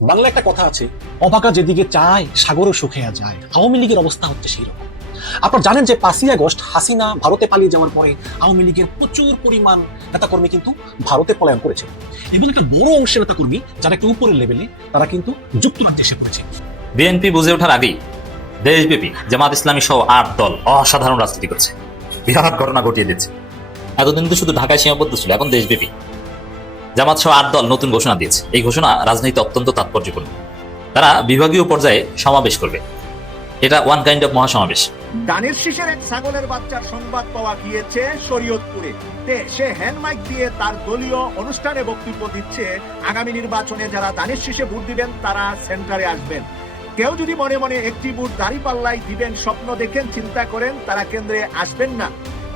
বাংলা একটা কথা আছে, অবাকা যেদিকে চায় সাগরও শুকিয়ে যায়। আওয়ামী লীগের অবস্থা হচ্ছে সেই রকম। আপনারা জানেন যে 5ই আগস্ট হাসিনা ভারতে পালিয়ে যাওয়ার পরে আওয়ামী লীগের প্রচুর পরিমাণ নেতাকর্মী কিন্তু ভারতে পলায়ন করেছে, এবং একটা বড় অংশের নেতাকর্মী যারা একটু উপরের লেভেলে তারা কিন্তু যুক্তরাজ্যে এসে পড়েছে। বিএনপি বুঝে ওঠার আগেই দেশব্যাপী জামাত ইসলামী সহ 8 দল অসাধারণ রাজনীতি করছে, বিরাট ঘটনা ঘটিয়ে দিচ্ছে। এতদিন তো শুধু ঢাকায় সীমাবদ্ধ ছিল, এখন দেশব্যাপী জামাত সহ 8 দল নতুন ঘোষণা দিয়েছে। এই ঘোষণা রাজনীতিতে অত্যন্ত তাৎপর্যপূর্ণ। তারা বিভাগীয় পর্যায়ে সমাবেশ করবে, এটা ওয়ান কাইন্ড অফ মহাসমাবেশ। দানের শীষের এক ছাগলের বাচ্চার সংবাদ পাওয়া গিয়েছে শরীয়তপুরে। সে হ্যান্ড মাইক দিয়ে তার দলীয় অনুষ্ঠানে বক্তব্য দিচ্ছে, আগামী নির্বাচনে যারা দানের শীষে ভোট দিবেন তারা সেন্টারে আসবেন। কেউ যদি মনে মনে একটি ভোট দাঁড়িপাল্লায় দিবেন স্বপ্ন দেখেন, চিন্তা করেন, তারা কেন্দ্রে আসবেন না।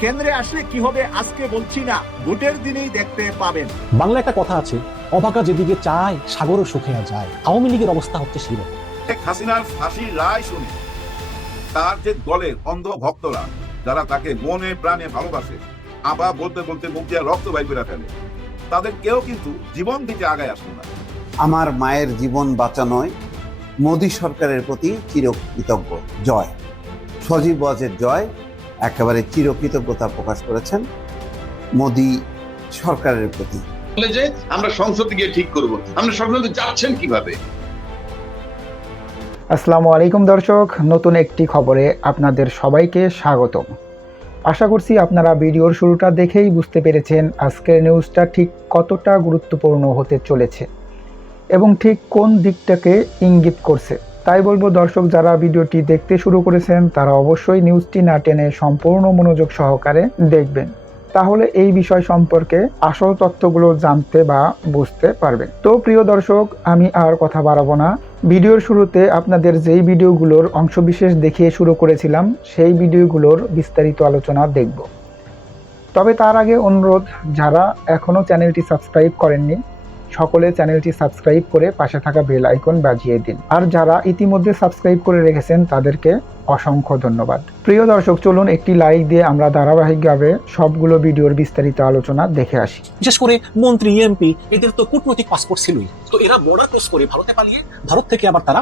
কেন্দ্রে আসলে কি হবে আজকে বলছি না, ভোটের দিনেই দেখতে পাবেন। বাংলা একটা কথা আছে, অবাকা যেদিকে চায় সাগরও শুকিয়ে যায়। আওয়ামী লীগের অবস্থা হচ্ছে সেই রকম। শেখ হাসিনার ফাঁসির রায় শুনে তার যে দলের অন্ধ ভক্তরা যারা তাকে মনে প্রাণে ভালোবাসে, আবার বলতে বলতে মুখ দিয়ে রক্ত বাইর করে ফেলে, তাদের কেউ কিন্তু জীবন দিতে আগায় আসলো না। আমার মায়ের জীবন বাঁচানোয় মোদী সরকারের প্রতি চিরকৃতজ্ঞ। জয় সজীব ওয়াজের জয়, একেবারে চিরকৃতজ্ঞতা প্রকাশ করেছেন মোদী সরকারের প্রতি। বলে যে আমরা সংসদে গিয়ে ঠিক করব, আমরা সংসদে যাচ্ছেন কিভাবে? আসসালামু আলাইকুম দর্শক, নতুন একটি খবরে আপনাদের সবাইকে স্বাগতম। আশা করছি আপনারা ভিডিওর শুরুটা দেখেই বুঝতে পেরেছেন আজকের নিউজটা ঠিক কতটা গুরুত্বপূর্ণ হতে চলেছে এবং ঠিক কোন দিকটাকে ইঙ্গিত করছে। তাই বলবো দর্শক, যারা ভিডিওটি দেখতে শুরু করেছেন তারা অবশ্যই নিউজটি না টেনে সম্পূর্ণ মনোযোগ সহকারে দেখবেন, তাহলে এই বিষয় সম্পর্কে আসল তথ্যগুলো জানতে বা বুঝতে পারবেন। তো প্রিয় দর্শক, আমি আর কথা বাড়াবো না। ভিডিওর শুরুতে আপনাদের যেই ভিডিওগুলোর অংশবিশেষ দেখিয়ে শুরু করেছিলাম সেই ভিডিওগুলোর বিস্তারিত আলোচনা দেখব। তবে তার আগে অনুরোধ, যারা এখনও চ্যানেলটি সাবস্ক্রাইব করেননি সকলে চ্যানেলটি সাবস্ক্রাইব করে পাশে থাকা বেল আইকন বাজিয়ে দিন, আর যারা ইতিমধ্যে সাবস্ক্রাইব করে রেখেছেন তাদেরকে অসংখ্য ধন্যবাদ। প্রিয় দর্শক, চলুন একটি লাইক দিয়ে আমরা ধারাবাহিকভাবে সবগুলো ভিডিওর বিস্তারিত আলোচনা দেখে আসি। বিশেষ করে মন্ত্রী, এমপি, এদের তো কূটনৈতিক পাসপোর্ট ছিলই, তো এরা বর্ডার ক্রস করে ভারতে পালিয়ে ভারত থেকে আবার তারা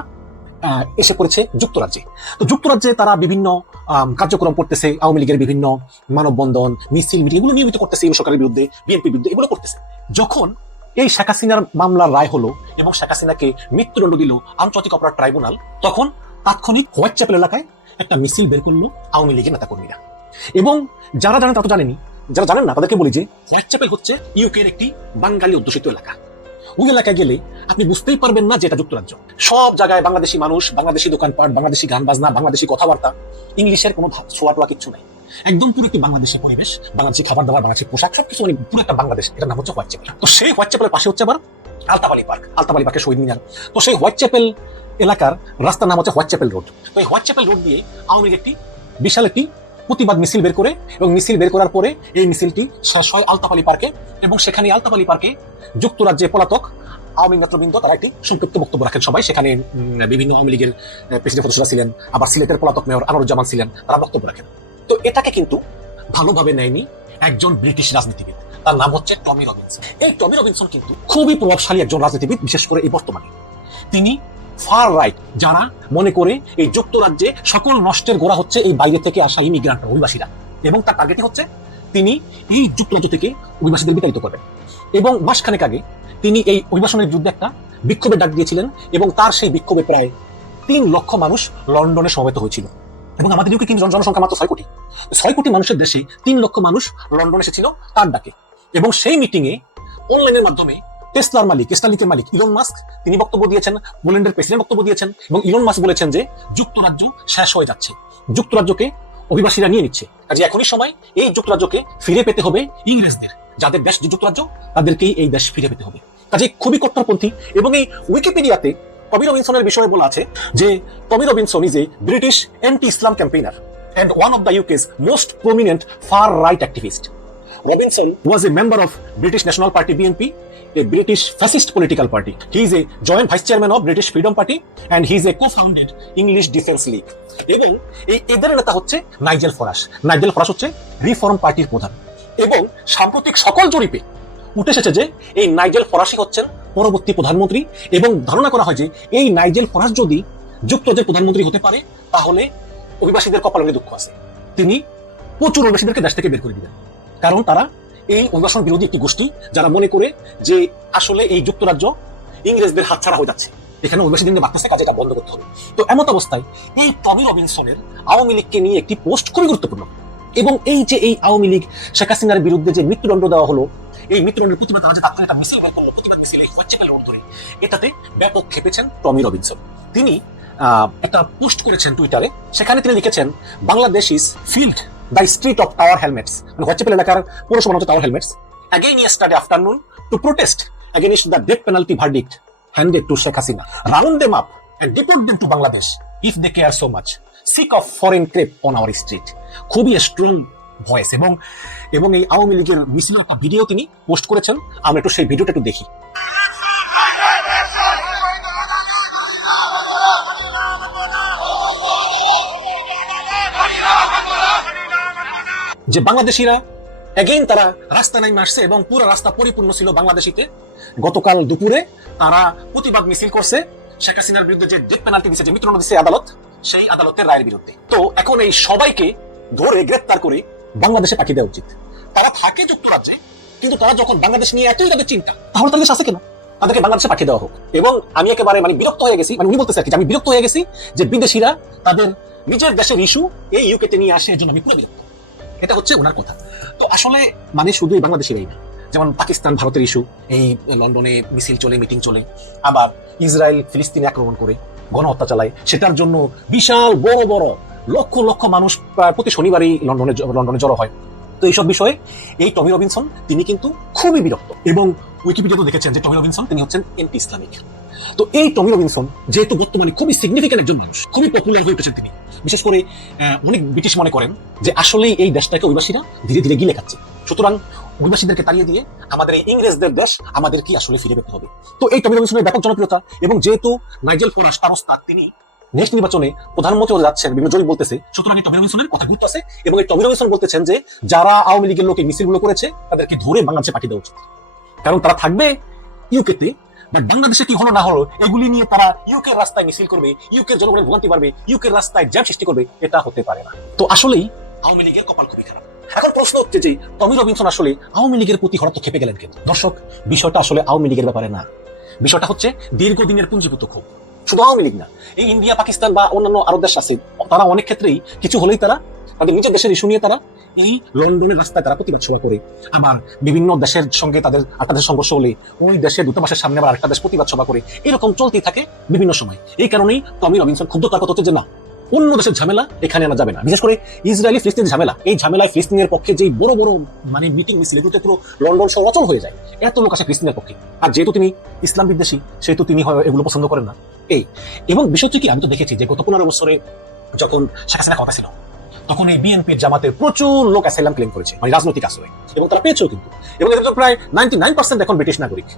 এসে পড়েছে যুক্তরাজ্যে। তো যুক্তরাজ্যে তারা বিভিন্ন কার্যক্রম করতেছে, আওয়ামী লীগের বিভিন্ন মানববন্ধন, মিছিল, মিটিং এগুলো নিয়মিত করতেছে, এই সরকারের বিরুদ্ধে, বিএনপির বিরুদ্ধে এগুলো করতেছে। যখন এই শেখ হাসিনার মামলার রায় হলো এবং শেখ হাসিনাকে মৃত্যুদণ্ড দিল আন্তর্জাতিক অপরাধ ট্রাইব্যুনাল, তখন তাৎক্ষণিক হোয়াইট চ্যাপেল এলাকায় একটা মিছিল বের করলো আওয়ামী লীগের নেতাকর্মীরা। এবং যারা জানেন তা তো জানেনি, যারা জানেন না তাদেরকে বলি যে হোয়াইট চ্যাপেল হচ্ছে ইউকের একটি বাঙালি অধ্যুষিত এলাকা। ওই এলাকায় গেলে আপনি বুঝতেই পারবেন না যে এটা যুক্তরাজ্য। সব জায়গায় বাংলাদেশি মানুষ, বাংলাদেশি দোকানপাট, বাংলাদেশি গান বাজনা, বাংলাদেশি কথাবার্তা, ইংলিশের কোনো ছোঁয়া কিচ্ছু নাই। একদম পুরো একটি বাংলাদেশি পরিবেশ, বাংলাদেশি খাবার দাবার, বাংলাদেশি পোশাক, সবকিছু মানে পুরো একটা বাংলাদেশ। এটার নাম হচ্ছে হোয়াইট চ্যাপেল। তো সেই হোয়াইট চ্যাপেলের পাশে হচ্ছে আবার আলতাবালি পার্ক, আলতাবালি পার্কের শহীদ মিনার। তো সেই হোয়াইট চ্যাপেল এলাকার রাস্তার নাম হচ্ছে হোয়াইট চ্যাপেল রোড। তো এই হোয়াইট চ্যাপেল রোড দিয়ে আওয়ামী লীগ একটি বিশাল একটি প্রতিবাদ মিছিল বের করে, এবং মিছিল বের করার পরে এই মিছিলটি শেষ হয় আলতাবালি পার্কে, এবং সেখানে আলতাবালি পার্কে যুক্তরাজ্যে পলাতক আওয়ামী নেতৃবৃন্দ তারা একটি সংক্ষিপ্ত বক্তব্য রাখেন সবাই। সেখানে বিভিন্ন আওয়ামী লীগের প্রেসিডেন্ট সদস্যরা ছিলেন, আবার সিলেটের পলাতক মেয়র আনোয়ারুজ্জামান ছিলেন, তারা বক্তব্য রাখেন। তো এটাকে কিন্তু ভালোভাবে নেয়নি একজন ব্রিটিশ রাজনীতিবিদ, তার নাম হচ্ছে টমি রবিনসন। এই টমি রবিনসন কিন্তু খুবই প্রভাবশালী একজন রাজনীতিবিদ, বিশেষ করে এই বর্তমানে। তিনি ফার রাইট, যারা মনে করে এই যুক্তরাজ্যে সকল নষ্টের গোড়া হচ্ছে এই বাইরে থেকে আসা ইমিগ্রান্ট অভিবাসীরা, এবং তার টার্গেটই হচ্ছে তিনি এই যুক্তরাজ্য থেকে অভিবাসীদের বিতাড়িত করবেন। এবং মাসখানেক আগে তিনি এই অভিবাসনের বিরুদ্ধে একটা বিক্ষোভের ডাক দিয়েছিলেন, এবং তার সেই বিক্ষোভে প্রায় 3 লক্ষ মানুষ লন্ডনে সমবেত হয়েছিল। এবং আমাদের ইউকে কিন্তু জনসংখ্যা মাত্র 6 কোটি। 6 কোটি মানুষের দেশে 3 লক্ষ মানুষ লন্ডনে এসেছিল তার ডাকে। এবং সেই মিটিং এ অনলাইনের মাধ্যমে টেসলার মালিক, স্টারলিংকের মালিক ইলন মাস্ক তিনি বক্তব্য দিয়েছেন, পোল্যান্ডের প্রেসিডেন্ট বক্তব্য দিয়েছেন, এবং ইলন মাস্ক বলেছেন যে যুক্তরাজ্য শেষ হয়ে যাচ্ছে, যুক্তরাজ্যকে অভিবাসীরা নিয়ে নিচ্ছে, কাজে এখনই সময় এই যুক্তরাজ্যকে ফিরে পেতে হবে ইংরেজদের, যাদের দেশ যুক্তরাজ্য তাদেরকেই এই দেশ ফিরে পেতে হবে। কাজে খুবই কট্টরপন্থী। এবং এই উইকিপিডিয়াতে টমি রবিনসনের বিষয়ে বলা আছে যে Tommy Robinson is a British anti Islam campaigner and one of the UK's most prominent far-right activists. Robinson was a member of British National Party BNP, a British fascist political party. He is a joint vice chairman of British Freedom Party and he is a co-founded English Defence League. এবং এদের নেতা হচ্ছে Nigel ফরাশ। Nigel ফরাশ হচ্ছে reform পার্টির প্রধান। এবং সাম্প্রতিক সকল জরিপে উঠে এসেছে যে এই নাইজেল ফরাসি হচ্ছেন পরবর্তী প্রধানমন্ত্রী, এবং ধারণা করা হয় যে এই নাইজেল ফরাস যদি যুক্তরাজ্যের প্রধানমন্ত্রী হতে পারে তাহলে অভিবাসীদের কপালে দুঃখ আছে, তিনি প্রচুর অভিবাসীদেরকে দেশ থেকে বের করে দিবেন। কারণ তারা এই অভিবাসন বিরোধী একটি গোষ্ঠী, যারা মনে করে যে আসলে এই যুক্তরাজ্য ইংরেজদের হাতছাড়া হয়ে যাচ্ছে, এখানে অভিবাসী দিন বাড়তেছে, কাজে এটা বন্ধ করতে হবে। তো এমন অবস্থায় এই টমি রবিনসনের আওয়ামী লীগকে নিয়ে একটি পোস্ট খুবই গুরুত্বপূর্ণ, এবং এই যে এই আওয়ামী লীগ শেখ হাসিনার বিরুদ্ধে যে মৃত্যুদণ্ড দেওয়া হলো, এই মৃত্যুদণ্ডের প্রতিবাদ তারা যে তাৎক্ষণিক একটা মিছিল বের করলো, প্রতিবাদ মিছিল এই হোয়াইটচ্যাপেল রোড ধরে, এটাতে ব্যাপক খেপেছেন টমি রবিনসন। তিনি একটা পোস্ট করেছেন টুইটারে, সেখানে তিনি লিখেছেন Bangladesh is field the street of tower helmets, মানে হোয়াইটচ্যাপেল এলাকার পৌরসভা হচ্ছে tower helmets, again yesterday afternoon to protest against the death penalty verdict handed to Sheikh Hasina. Round them up and deport them to Bangladesh if they care so much. Sick of foreign creep on our street. খুবই strong voice, এবং এই আওয়ামী লীগের মিছিলের একটা video তিনি post করেছেন। আমরা একটু সেই ভিডিওটা একটু দেখি। যে বাংলাদেশিরা এগেইন তারা রাস্তা নামে আসছে এবং পুরো রাস্তা পরিপূর্ণ ছিল বাংলাদেশিতে। গতকাল দুপুরে তারা প্রতিবাদ মিছিল করছে শেখ হাসিনার বিরুদ্ধে যে ডেথ পেনাল্টি দিচ্ছে, যে মৃত্যুদণ্ড দিচ্ছে আদালত, সেই আদালতের রায়ের বিরুদ্ধে। তো এখন এই সবাইকে ধরে গ্রেফতার করে বাংলাদেশে পাঠিয়ে দেওয়া উচিত। তারা থাকে যুক্তরাজ্যে, কিন্তু তারা যখন বাংলাদেশ নিয়ে এতই তাদের চিন্তা, তাহলে তাদের আছে কেন? তাদেরকে বাংলাদেশে পাঠিয়ে দেওয়া হোক। এবং আমি একেবারে বিরক্ত হয়ে গেছি, উনি বলতেছে আর কি, আমি বিরক্ত হয়ে গেছি যে বিদেশিরা তাদের নিজের দেশের ইস্যু এই ইউকেতে নিয়ে আসে, এর জন্য আমি পুরো বিরক্ত। এটা হচ্ছে ওনার কথা। তো আসলে শুধুই বাংলাদেশেরই না, যেমন পাকিস্তান ভারতের ইস্যু, এই লন্ডনে মিছিল চলে, মিটিং চলে, আবার ইসরায়েল ফিলিস্তিনে আক্রমণ করে গণহত্যা চালায়, সেটার জন্য বিশাল বড় বড় লক্ষ লক্ষ মানুষ প্রতি শনিবারই লন্ডনে জড়ো হয়। তো এইসব বিষয়ে এই টমি রবিনসন তিনি কিন্তু খুবই বিরক্ত, এবং উইকিপিডিয়াতে দেখেছেন যে টমি রবিনসন তিনি হচ্ছেন এন্টি ইসলামিক। তো এই টমি রবিনসন যেহেতু বর্তমানে খুবই সিগনিফিক্যান্ট একজন মানুষ, খুবই পপুলার হয়ে উঠেছেন তিনি, বিশেষ করে অনেক ব্রিটিশ মনে করেন যে আসলেই এই দেশটাকে অভিবাসীরা ধীরে ধীরে গিলে খাচ্ছে, সুতরাং অভিবাসীদেরকে তাড়িয়ে দিয়ে আমাদের এই ইংরেজদের দেশ আমাদের কি আসলে ফিরে পেতে হবে। তো এই টমি রবিনসনের ব্যাপক জনপ্রিয়তা, এবং যেহেতু নাইজেল ফরাস তার ওস্তাদ, তিনি নেক্সট নির্বাচনে প্রধানমন্ত্রী হতে যাচ্ছেন, বিভিন্ন জরিপ বলতেছে, সুতরাং এই টমি রবিনসনের কথা গুরুত্ব আছে। এবং এই টমি রবিনসন বলতেছেন যে যারা আওয়ামী লীগের লোক এই মিছিলগুলো করেছে তাদেরকে ধরে বাংলাদেশে পাঠিয়ে দেওয়া উচিত, কারণ তারা থাকবে ইউকেতে, বাট বাংলাদেশে কি হলো না হলো এগুলি নিয়ে তারা ইউকের রাস্তায় মিছিল করবে, ইউকের জনগণের ভোগান্তি বাড়বে, ইউকের রাস্তায় জ্যাম সৃষ্টি করবে, এটা হতে পারে না। তো আসলেই আওয়ামী লীগের কপাল খুবই খারাপ। এখন প্রশ্ন হচ্ছে যে টমি রবিনসন আসলে আওয়ামী লীগের প্রতি হঠাৎ খেপে গেলেন কেন? দর্শক, বিষয়টা আসলে আওয়ামী লীগের ব্যাপারে না, বিষয়টা হচ্ছে দীর্ঘদিনের পুঞ্জীভূত ক্ষোভ। শুধু আওয়ামী লীগ না, এই ইন্ডিয়া, পাকিস্তান বা অন্যান্য আরো দেশ আছে, তারা অনেক ক্ষেত্রেই কিছু হলেই তারা তাদের নিজের দেশের ইস্যু নিয়ে তারা এই লন্ডনের রাস্তায় তারা প্রতিবাদ সভা করে, আবার বিভিন্ন দেশের সঙ্গে তাদের সংঘর্ষ হলে ওই দেশের দূতাবাসের সামনে আবার আরেকটা দেশ প্রতিবাদ সভা করে, এরকম চলতেই থাকে বিভিন্ন সময়। এই কারণেই টমি রবিনসন ক্ষুব্ধ তার কথা হচ্ছে যে না, অন্য দেশের ঝামেলা এখানে আনা যাবে না, বিশেষ করে ইসরায়েলি ফিলিস্তিনের ঝামেলা, এই ঝামেলায় ফিলিস্তিনের পক্ষে যে বড় বড় মিটিং মিছিল, এগুলোতে পুরো লন্ডন শহর অচল হয়ে যায়, এত লোক আসে ফিলিস্তিনের পক্ষে। আর যেহেতু তিনি ইসলাম বিদ্বেষী, সেহেতু তিনি এগুলো পছন্দ করেন না। এবং বিষয় হচ্ছে কি, আমি তো দেখেছি যে গত 15 বছরে যখন শেখ হাসিনা কথা ছিল, তখন এই বিএনপির জামাতের প্রচুর লোক অ্যাসাইলাম ক্লেম করেছে, রাজনৈতিক আশ্রয়, এবং তারা পেয়েছেও কিন্তু, এবং এদের প্রায় 99% এখন ব্রিটিশ নাগরিক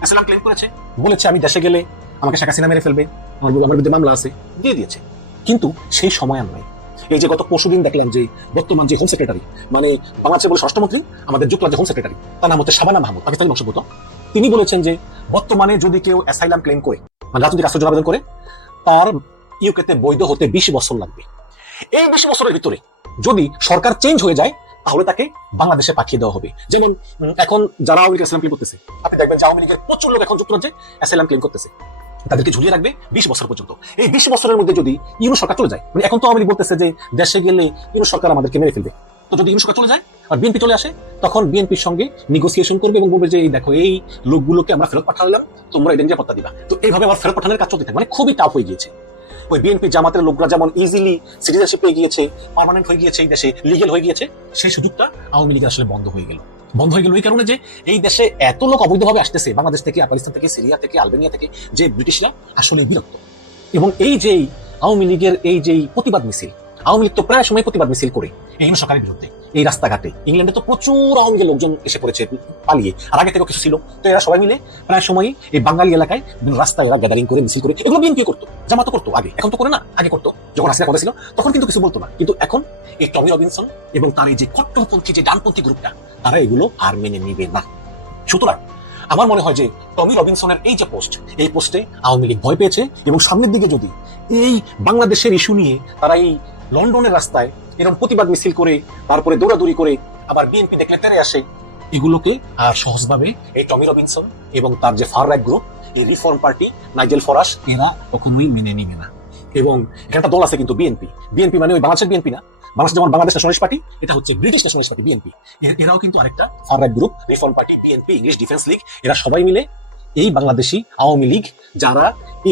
অ্যাসাইলাম ক্লেম করেছে, বলেছে আমি দেশে গেলে আমাকে শেখ হাসিনা মেরে ফেলবে, আমার বিরুদ্ধে মামলা আছে, দিয়ে দিয়েছে। কিন্তু সেই সময় আর নয়। এই যে গত পরশুদিন দেখলাম যে বর্তমান যে হোম সেক্রেটারি, বাংলাদেশের বলে স্বরাষ্ট্রমন্ত্রী, আমাদের যুক্তরাজ্যের হোম সেক্রেটারি, তার নাম হচ্ছে শাবানা মাহমুদ, পাকিস্তানি বংশোদ্ভূত, তিনি বলেছেন যে বর্তমানে যদি কেউ অ্যাসাইলাম ক্লেম করে, রাজনৈতিক আশ্রয় আবেদন করে, তার ইউকেতে বৈধ হতে 20 বছর লাগবে। এই 20 বছরের ভিতরে যদি সরকার চেঞ্জ হয়ে যায়, তাহলে তাকে বাংলাদেশে পাঠিয়ে দেওয়া হবে। যেমন এখন যারা আওয়ামী লীগ অ্যাসাইলাম ক্লেম করতেছে, আপনি দেখবেন যে আওয়ামী লীগের প্রচুর লোক এখন যুক্তরাজ্যে অ্যাসাইলাম ক্লেম করতেছে, তাদেরকে ঝুলিয়ে রাখবে 20 বছর পর্যন্ত। এই 20 বছরের মধ্যে যদি ইউনূস সরকার চলে যায়, এখন তো আওয়ামী লীগ বলতেছে যে দেশে গেলে ইউনূস সরকার আমাদেরকে মেরে ফেলবে, তো যদি ইউনূস সরকার চলে যায় আর বিএনপি চলে আসে, তখন বিএনপির সঙ্গে নেগোসিয়েশন করবে এবং বলবে যে এই দেখো, এই লোকগুলোকে আমরা ফেরত পাঠালাম, তোমরা এদের নিরাপত্তা দিবা। তো এইভাবে আবার ফেরত পাঠানোর কাজ চলতে থাকে, খুবই টাফ হয়ে গিয়েছে। ওই বিএনপি জামাতের লোকরা যেমন ইজিলি সিটিজেনশিপ পেয়ে গিয়েছে, পার্মানেন্ট হয়ে গিয়েছে, এই দেশে লিগেল হয়ে গিয়েছে, সেই সুযোগটা আওয়ামী লীগের আসলে বন্ধ হয়ে গেল এই কারণে যে এই দেশে এত লোক অবৈধভাবে আসতেছে, বাংলাদেশ থেকে, আফগানিস্তান থেকে, সিরিয়া থেকে, আলবেনিয়া থেকে, যে ব্রিটিশরা আসলে বিরক্ত। এবং এই যে আওয়ামী লীগের এই যে প্রতিবাদ মিছিল, আওয়ামী লীগ তো প্রায় সময় প্রতিবাদ মিছিল করে এই সরকারের বিরুদ্ধে, এই রাস্তাঘাটে ইংল্যান্ডে তো প্রচুর আওয়ামী লীগের লোকজন এসে পড়েছে পালিয়ে, আর আগে থেকেও কিছু ছিল। তো এরা সবাই মিলে প্রায় সময় এই বাঙালি এলাকায় রাস্তায় এরা গ্যাদারিং করে মিছিল করে, এগুলো বিএনপি করতো, জামাত করতো আগে, এখন তো করে না, আগে করতো যখন হাসিনা কথা ছিল তখন কিন্তু কিছু বলতো না। কিন্তু এখন এই টমি রবিনসন এবং তার এই যে কট্টরপন্থী যে ডানপন্থী গ্রুপটা, তারা এগুলো আর মেনে নিবে না। সুতরাং আমার মনে হয় যে টমি রবিনসনের এই যে পোস্ট, এই পোস্টে আওয়ামী লীগ ভয় পেয়েছে এবং সামনের দিকে যদি এই বাংলাদেশের ইস্যু নিয়ে তারা এই লন্ডনের রাস্তায় এরকম প্রতিবাদ মিছিল করে তারপরে দৌড়াদৌড়ি করে আবার বিএনপি দেখলে তেরে আসে, এগুলোকে আর সহজভাবে এই টমি রবিনসন এবং তার যে ফার রাইট গ্রুপ, এই রিফর্ম পার্টি, নাইজেল ফরাস, এরা কখনোই মেনে নিবে না। এবং এখানে একটা দল আছে কিন্তু বিএনপি। বিএনপি মানে ওই বাংলাদেশের বিএনপি না, বাংলাদেশ যেমন বাংলাদেশ ন্যাশনালিস্ট পার্টি, এটা হচ্ছে ব্রিটিশ ন্যাশনালিস্ট পার্টি বিএনপি। এরাও কিন্তু আরেকটা fur right group, reform party, BNP, English defence League, এরা সবাই মিলে এই বাংলাদেশি আওয়ামী লীগ যারা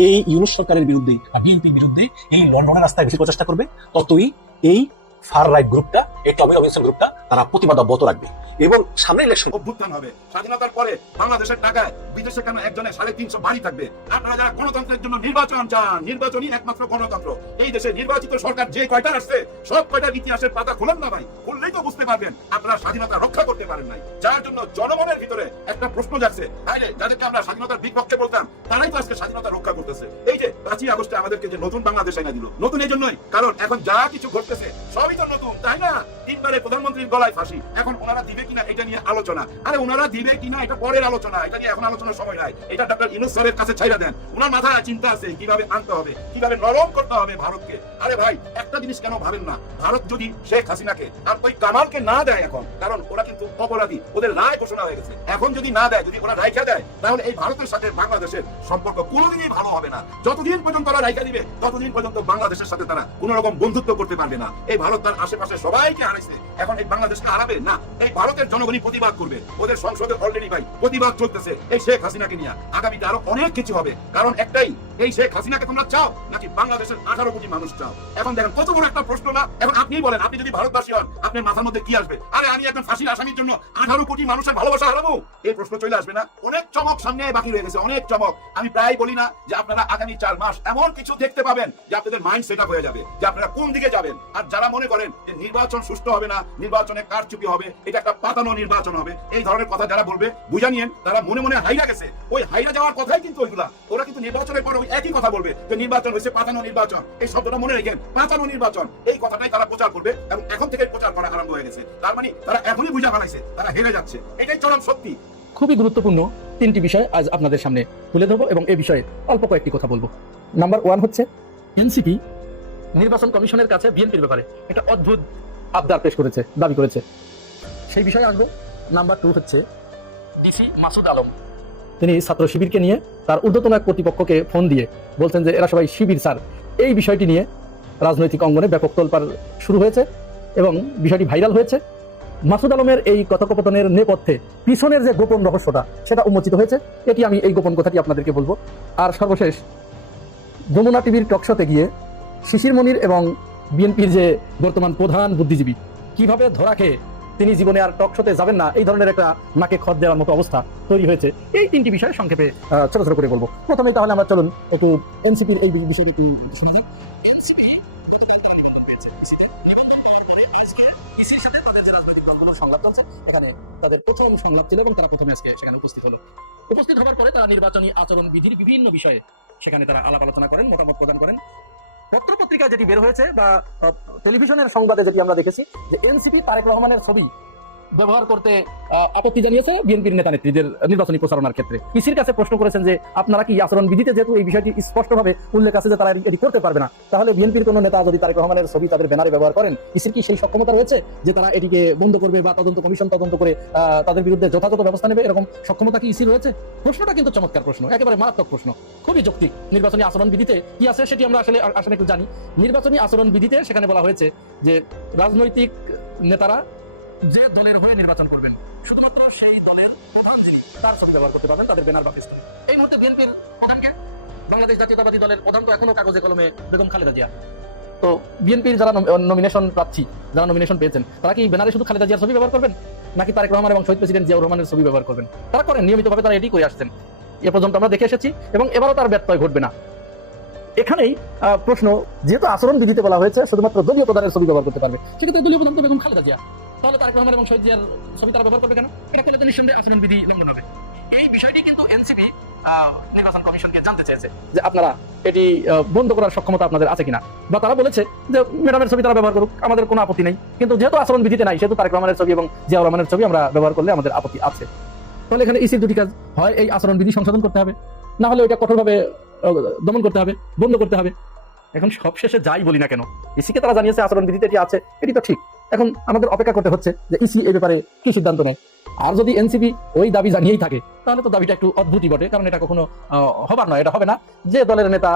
এই ইউনূস সরকারের বিরুদ্ধে বা বিএনপির বিরুদ্ধে এই লন্ডনের রাস্তায় বেশি প্রচেষ্টা করবে, ততই এই ফার রাইট গ্রুপটা, এই টমি রবিনসন গ্রুপটা তারা প্রতিবাদ অব্যাহত রাখবে। এবং সামনে ইলেকশন অভ্যুত্থান হবে। স্বাধীনতার পরে বাংলাদেশের টাকায় বিদেশে কেন একজনের 350 বাড়ি থাকবে? আপনারা যারা গণতন্ত্রের জন্য নির্বাচন চান, নির্বাচনই একমাত্র গণতন্ত্র। এই দেশে নির্বাচিত সরকার যে কয়টা আসছে, সব কয়টার ইতিহাসের পাতা খুলেন না ভাই, খুললেই তো বুঝতে পারবেন আপনারা স্বাধীনতা রক্ষা করতে পারেন নাই। যার জন্য জনগণের ভিতরে একটা প্রশ্ন যাচ্ছে, তাইলে যাদেরকে আমরা স্বাধীনতার বিপক্ষে বলতাম, তারাই তো আজকে স্বাধীনতা রক্ষা করতেছে। এই যে 5ই আগস্টে আমাদেরকে যে নতুন বাংলাদেশ এনে দিল, নতুন এই জন্যই কারণ এখন যা কিছু ঘটতেছে সবই তো নতুন, তাই না? 3বারে প্রধানমন্ত্রীর গলায় ফাঁসি, এখন ওনারা দিবে কিনা এটা নিয়ে আলোচনা। আরে ওনারা দিবে কিনা এটা পরের আলোচনা, এটা নিয়ে এখন আলোচনার সময় নাই। এটা ডক্টর ইউনূস স্যারের কাছে ছাইড়া দেন। ওনার মাথায় চিন্তা আছে কিভাবে আনতে হবে, কিভাবে নরম করতে হবে ভারতকে। আরে ভাই, একটা জিনিস কেন ভাবেন না, ভারত যদি শেখ হাসিনাকে আর ওই কামালকে না দেয় এখন, কারণ ওরা কিন্তু অপরাধী, ওদের রায় ঘোষণা হয়ে গেছে, এখন যদি না দেয়, যদি ওরা রাইখা দেয়, তাহলে এই ভারতের সাথে বাংলাদেশের সম্পর্ক কোনোদিনই ভালো হবে না। যতদিন পর্যন্ত ওরা রাইখা দিবে, ততদিন পর্যন্ত বাংলাদেশের সাথে তারা কোন রকম বন্ধুত্ব করতে পারবে না। এই ভারত তার আশেপাশে সবাইকে হারাইছে, এখন এই বাংলাদেশকে হারাবে না। এই ভারতের জনগণই প্রতিবাদ করবে, ওদের সংসদে অলরেডি ভাই প্রতিবাদ চলতেছে এই শেখ হাসিনাকে নিয়ে। আগামীতে আরো অনেক কিছু হবে, কারণ একটাই, এই শেখ হাসিনাকে তোমরা চাও নাকি বাংলাদেশের 18 কোটি মানুষ চাও? এখন দেখেন কত বড় একটা প্রশ্ন না? এখন আপনি বলেন, আপনি যদি ভারতবাসী হন, আপনার মাথার মধ্যে কি আসবে? আরে আমি একজন ফাঁসির আসামির জন্য 18 কোটি মানুষের ভালোবাসা হারাবো? এই প্রশ্ন চলে আসবে না? অনেক চমক সামনে বাকি রয়ে গেছে, অনেক চমক। আমি প্রায় বলি না যে আপনারা আগামী 4 মাস এমন কিছু দেখতে পাবেন যে আপনাদের মাইন্ড সেট আপ হয়ে যাবে যে আপনারা কোন দিকে যাবেন। আর যারা মনে করেন যে নির্বাচন সুষ্ঠু হবে না, নির্বাচনে কারচুপি হবে, এটা একটা পাতানো নির্বাচন হবে, এই ধরনের কথা যারা বলবে, বুঝা নিয়েন তারা মনে মনে হাইরা গেছে। ওই হাইরা যাওয়ার কথাই কিন্তু ওইগুলা, ওরা কিন্তু নির্বাচনের পর ওই একই কথা বলবে যে নির্বাচন হয়েছে পাতানো নির্বাচন। এই শব্দটা মনে রেখেন, পাতানো নির্বাচন, এই কথাটাই তারা প্রচার করবে এবং এখন থেকে প্রচার করা আরম্ভ হয়ে গেছে। তার মানে তারা এখনই বুঝা বানাইছে, তারা হেরে যাচ্ছে, এটাই চরম সত্যি। খুবই গুরুত্বপূর্ণ 3টি বিষয় আজ আপনাদের সামনে তুলে ধরবো এবং এই বিষয়ে অল্প কয়েকটি কথা বলবো। নাম্বার 1 হচ্ছে এনসিপি নির্বাচন কমিশনের কাছে বিএনপির ব্যাপারে একটা অদ্ভুত আবদার পেশ করেছে, দাবি করেছে, সেই বিষয়ে আসবো। নাম্বার 2 হচ্ছে ডিসি মাসুদ আলম, তিনি ছাত্র শিবিরকে নিয়ে তার ঊর্ধ্বতন এক কর্তৃপক্ষকে ফোন দিয়ে বলছেন যে এরা সবাই শিবির স্যার। এই বিষয়টি নিয়ে রাজনৈতিক অঙ্গনে ব্যাপক তোলপাড় শুরু হয়েছে এবং বিষয়টি ভাইরাল হয়েছে। মাসুদ আলমের এই কথোপকথনের নেপথ্যে পিছনের যে গোপন রহস্যটা সেটা উন্মোচিত হয়েছে, এটি আমি এই গোপন কথাটি আপনাদেরকে বলবো। আর সর্বশেষ যমুনা টিভির টকশোতে গিয়ে শিশির মনির এবং বিএনপির যে বর্তমান প্রধান বুদ্ধিজীবী কিভাবে ধরা খেয়ে তিনি জীবনে আর টকশোতে যাবেন না, এই ধরনের একটা নাকে খত দেওয়ার মতো অবস্থা তৈরি হয়েছে। এই 3টি বিষয়ে সংক্ষেপে ছোট ছোট করে বলবো। প্রথমেই তাহলে আমরা চলুন একটু এনসিপির এই বিষয়টি শুনে নিই। এখানে তাদের প্রথম সংলাপ ছিল এবং তারা প্রথমে আজকে সেখানে উপস্থিত হলো। উপস্থিত হওয়ার পরে তারা নির্বাচনী আচরণ বিধির বিভিন্ন বিষয়ে সেখানে তারা আলাপ আলোচনা করেন, মতামত প্রদান করেন। পত্রপত্রিকায় যেটি বের হয়েছে বা টেলিভিশনের সংবাদে যেটি আমরা দেখেছি যে এনসিপি তারেক রহমানের ছবি ব্যবহার করতে আপত্তি জানিয়েছে বিএনপির নেতা নেত্রীদের নির্বাচনী প্রচারণার ক্ষেত্রে। ইসির কাছে প্রশ্ন করেছেন যে আপনারা কি আচরণ বিধিতে যেহেতু এই বিষয়টি স্পষ্টভাবে উল্লেখ আছে যে তারা এটি করতে পারবে না, তাহলে বিএনপির কোনো নেতা যদি তারেক রহমানের ছবি তাদের ব্যানারে ব্যবহার করেন, ইসির কি সেই সক্ষমতা রয়েছে যে তারা এটিকে বন্ধ করবে বা তদন্ত কমিশন তদন্ত করে তাদের বিরুদ্ধে যথাযথ ব্যবস্থা নেবে? এরকম সক্ষমতা কি ইসির রয়েছে? প্রশ্নটা কিন্তু চমৎকার প্রশ্ন, একেবারে মারাত্মক প্রশ্ন, খুবই যৌক্তিক। নির্বাচনী আচরণ বিধিতে কি আছে সেটি আমরা আসলে একটু জানি। নির্বাচনী আচরণ বিধিতে সেখানে বলা হয়েছে যে রাজনৈতিক নেতারা যে দলের হয়ে নির্বাচন করবেন শুধুমাত্র সেই দলের প্রধান তিনি তার ছবি ব্যবহার করতে পারবেন তাদের ব্যানার বা ফেস্টুন। এই মুহূর্তে বিএনপির প্রধানকে বাংলাদেশ জাতীয়তাবাদী দলের প্রধান তো এখনো কাগজে কলমে বেগম খালেদা জিয়া। তো বিএনপির যারা নমিনেশন প্রার্থী, যারা নমিনেশন পেয়েছেন, তারা কি ব্যানারে শুধু খালেদা জিয়ার ছবি ব্যবহার করবেন নাকি তারেক রহমান এবং শহীদ প্রেসিডেন্ট জিয়াউর রহমানের ছবি ব্যবহার করবেন? তারা করেন, নিয়মিতভাবে তারা এটি করে আসছেন, এ পর্যন্ত আমরা দেখে এসেছি এবং এবারও তার ব্যত্যয় ঘটবে না। এখানেই প্রশ্ন, যেহেতু আচরণ বিধিতে বলা হয়েছে শুধুমাত্র দলীয় প্রধানের ছবি ব্যবহার করতে পারবে, সেক্ষেত্রে দলীয় প্রধান তো বেগম খালেদা জিয়া, তাহলে তারেক রহমান এবং শহীদ জিয়ার ছবি তারা ব্যবহার করবে কেন? এটা করলে তো নিঃসন্দেহে আচরণ বিধি লঙ্ঘন হবে। এই বিষয়টি কিন্তু এনসিপি নির্বাচন কমিশনকে জানতে চেয়েছে যে আপনারা এটি বন্ধ করার সক্ষমতা আপনাদের আছে কিনা, বা তারা বলেছে যে ম্যাডামের ছবি তারা ব্যবহার করুক, আমাদের কোনো আপত্তি নেই, কিন্তু যেহেতু আচরণ বিধিতে নাই সেহেতু তারেক রহমানের ছবি এবং জিয়াউর রহমানের ছবি আমরা ব্যবহার করলে আমাদের আপত্তি আছে। তাহলে এখানে ইসির দুটি কাজ, হয় এই আচরণবিধি সংশোধন করতে হবে, না হলে ওইটা কঠোরভাবে দমন করতে হবে, বন্ধ করতে হবে। এখন সবশেষে যাই বলি না কেন, ইসিকে তারা জানিয়েছে আচরণবিধিতে এটি আছে, এটি তো ঠিক। এখন আমাদের অপেক্ষা করতে হচ্ছে যে ইসি এই ব্যাপারে কি সিদ্ধান্ত নেয়। আর যদি এনসিপি ওই দাবি জানিয়েই থাকে তাহলে তো দাবিটা একটু অদ্ভুতই বটে, কারণ এটা কখনো হবার নয়, এটা হবে না। যে দলের নেতা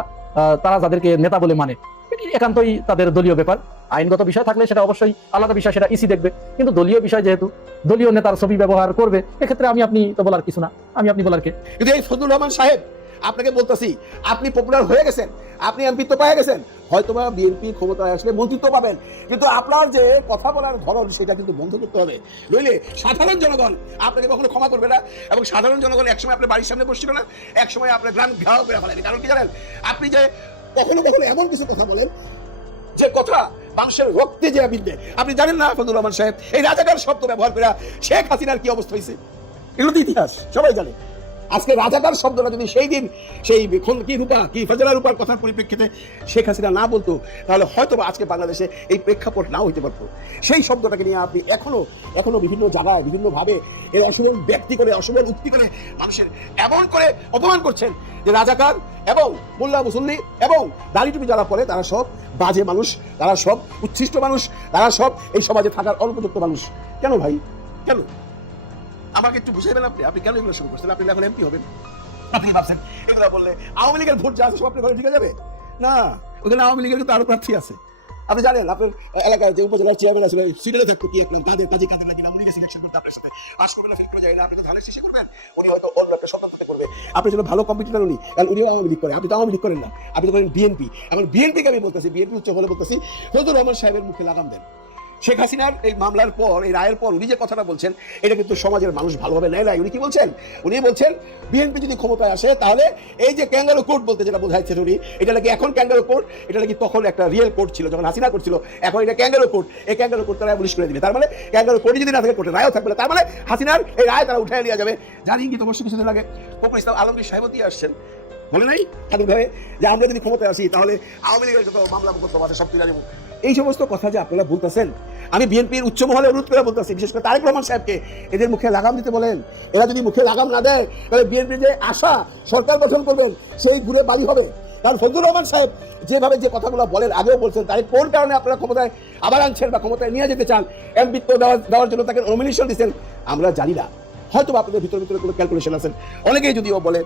তারা যাদেরকে নেতা বলে মানে, এটি একান্তই তাদের দলীয় ব্যাপার। আইনগত বিষয় থাকলে সেটা অবশ্যই আলাদা বিষয়, সেটা ইসি দেখবে। কিন্তু দলীয় বিষয় যেহেতু দলীয় নেতার ছবি ব্যবহার করবে, এক্ষেত্রে আপনি তো বলার কিছু না, আপনি বলার কে? কিন্তু এই ফজলুর রহমান সাহেব, আপনাকে বলতেছি, আপনি পপুলার হয়ে গেছেন, আপনি এমপিত্ব পেয়ে গেছেন, হয়তোবা বিএনপি ক্ষমতায় আসলে মন্ত্রিত্ব পাবেন, কিন্তু আপনার যে কথা বলার ধরন সেটা কিন্তু বন্ধ করতে হবে, নইলে সাধারণ জনগণ আপনাকে কখনো ক্ষমা করবে না। এবং সাধারণ জনগণ একসময় আপনার বাড়ির সামনে বসছিল না, একসময় আপনার গ্রাম ঘেরাও করে ফেলেনি। কারণ কি জানেন, আপনি যে কখনো কখনো এমন কিছু কথা বলেন যে কথা মানুষের রক্তে যে বিন্দে। আপনি জানেন না ফজলুর রহমান সাহেব, এই রাজাকার শব্দ ব্যবহার করে শেখ হাসিনার কি অবস্থা হয়েছে, এগুলো তো ইতিহাস, সবাই জানে। আজকে রাজাকার শব্দটা যদি সেই দিন সেই কি রূপা কি ফজলা রূপার কথার পরিপ্রেক্ষিতে শেখ হাসিনা না বলতো, তাহলে হয়তো আজকে বাংলাদেশে এই প্রেক্ষাপট নাও হইতে পারতো। সেই শব্দটাকে নিয়ে আপনি এখনো বিভিন্ন জায়গায় বিভিন্নভাবে এর অশুভ ব্যক্তি করে, অশুভ উক্তি করে মানুষের এমন করে অপমান করছেন যে রাজাকার এবং মোল্লা মুসল্লি এবং দাড়ি টুপি যারা পরে তারা সব বাজে মানুষ, তারা সব উচ্ছিষ্ট মানুষ, তারা সব এই সমাজে থাকার অনুপযুক্ত মানুষ। কেন ভাই, কেন? আমাকে একটু বুঝাইবেন আপনি কেন এগুলো শুরু করছেন? আপনি এখন এমপি হবেন, আপনি ভাবছেন এগুলো বললে আওয়ামী লীগের ভোট যা আছে সব আপনার ঘরে ঢুকে যাবে? না, ওখানে আওয়ামী লীগের কিন্তু আরো প্রার্থী আছে। আপনি জানেন আপনার এলাকায় যে উপজেলার চেয়ারম্যান আছে, সিরিয়ালে থাকতো কি এক নাম কাজী নাকি নাম উনি সিলেকশন করতে আপনার সাথে পাস করবে না ফেল করে যায় না, আপনি তো ধানের শেষে করবেন, উনি হয়তো অন্য একটা স্বতন্ত্রতা করবে। আপনি যেন ভালো কম্পিটিটর উনি, কারণ উনিও আওয়ামী লীগ করে, আপনি তো আওয়ামী লীগ করেন না, আপনি তো করেন বিএনপি। এখন বিএনপিকে আমি বলতেছি, বিএনপি উচ্চ বলে বলতেছি, ফজলুর রহমান সাহেবের মুখে লাগাম দেন। শেখ হাসিনার এই মামলার পর, এই রায়ের পর উনি যে কথাটা বলছেন, এটা কিন্তু সমাজের মানুষ ভালোভাবে নেয় নাই। উনি কি বলছেন? উনি বলছেন বিএনপি যদি ক্ষমতায় আসে তাহলে এই যে ক্যাঙ্গারু কোর্ট বলতে যেটা বোঝাইছেন উনি, এটা নাকি এখন ক্যাঙ্গারু কোর্ট, এটা নাকি তখন একটা রিয়েল কোর্ট ছিল যখন হাসিনা করছিল, এখন এটা ক্যাঙ্গারু কোর্ট। এই ক্যাঙ্গারু কোর্ট তারা অ্যাবলিশ করে দিবে, তার মানে ক্যাঙ্গারু কোর্ট যদি না থাকে কোর্টে রায়ও থাকবে না, তার মানে হাসিনার এই রায় তারা উঠাই নিয়ে যাবে। জানি কি তোমার কিছুদিন আগে ফখরুল ইসলাম আলমগীর সাহেব দিয়ে আসছেন, বলে নাই স্বাধীনভাবে যে আমরা যদি ক্ষমতায় আসি তাহলে আওয়ামী লীগের যত মামলা মোকদ্দমা আছে সব তুলে দেবো। এই সমস্ত কথা যে আপনারা বলতেছেন, আমি বিএনপির উচ্চ মহলে অনুরোধ করে বলতেছি, বিশেষ করে তারেক রহমান সাহেবকে এদের মুখে লাগাম দিতে বলেন। এরা যদি মুখে লাগাম না দেয় তাহলে বিএনপি যে আশা সরকার গঠন করবেন সেই ঘুরে বাড়ি হবে। কারণ ফজলুর রহমান সাহেব যেভাবে যে কথাগুলো বলেন, আগেও বলছেন, তাই কোন কারণে আপনারা ক্ষমতায় আবার আনছেন বা ক্ষমতায় নিয়ে যেতে চান, এমপিত্ব দেওয়ার জন্য তাকে নমিনেশন দিচ্ছেন, আমরা জানি না। হয়তো আপনাদের ভিতরে কোনো ক্যালকুলেশন আছেন। অনেকেই যদিও বলে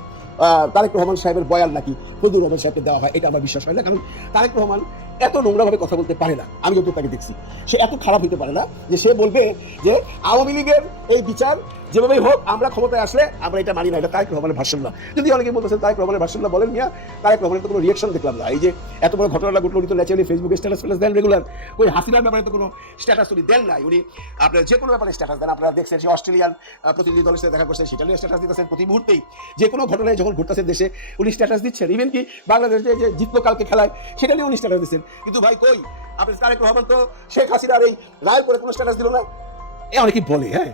তারেক রহমান সাহেবের বয়ান নাকি ফজলুর রহমান সাহেবকে দেওয়া হয়, এটা আমার বিশ্বাস হয় না। কারণ তারেক রহমান এত নোংরাভাবে কথা বলতে পারে না, আমি যত তাকে দেখছি। সে এত খারাপ হতে পারে না যে সে বলবে যে আওয়ামী লীগের এই বিচার যেভাবেই হোক আমরা ক্ষমতায় আসলে আমরা এটা মানি না, এটা তারেক রহমানের ভাষণ না। যদি অনেকে বলতেছেন তারেক রহমানের ভাষণ না, বলেন মিয়া, তারেক রহমানের তো কোনো রিয়াকশন দেখলাম না। এই যে এত বড় ঘটনাটা ঘটলো, উনি তো ন্যাচারালি ফেসবুকে স্ট্যাটাস দেন রেগুলার। ওই হাসিনার ব্যাপারে তো কোনো স্ট্যাটাস উনি দেন নাই। উনি আপনার যে কোনো ব্যাপারে স্ট্যাটাস দেন, আপনারা দেখছেন সে অস্ট্রেলিয়ান প্রতিনিধি দলের সাথে দেখা করছেন, সেটা নিয়ে স্ট্যাটাস দিতেছেন প্রতি মুহূর্তেই। যে কোনো ঘটনায় যখন ঘটতেছে দেশে উনি স্ট্যাটাস দিচ্ছেন। ইভেন কি বাংলাদেশে যে জিতলো কালকে খেলায় সেটা নিয়ে উনি স্ট্যাটাস দিচ্ছেন। কিন্তু ভাই কই আপনি তারেক রহমান তো শেখ হাসিনার এই রায়ের পরে কোনো স্ট্যাটাস দিল না। এ অনেকে বলে, হ্যাঁ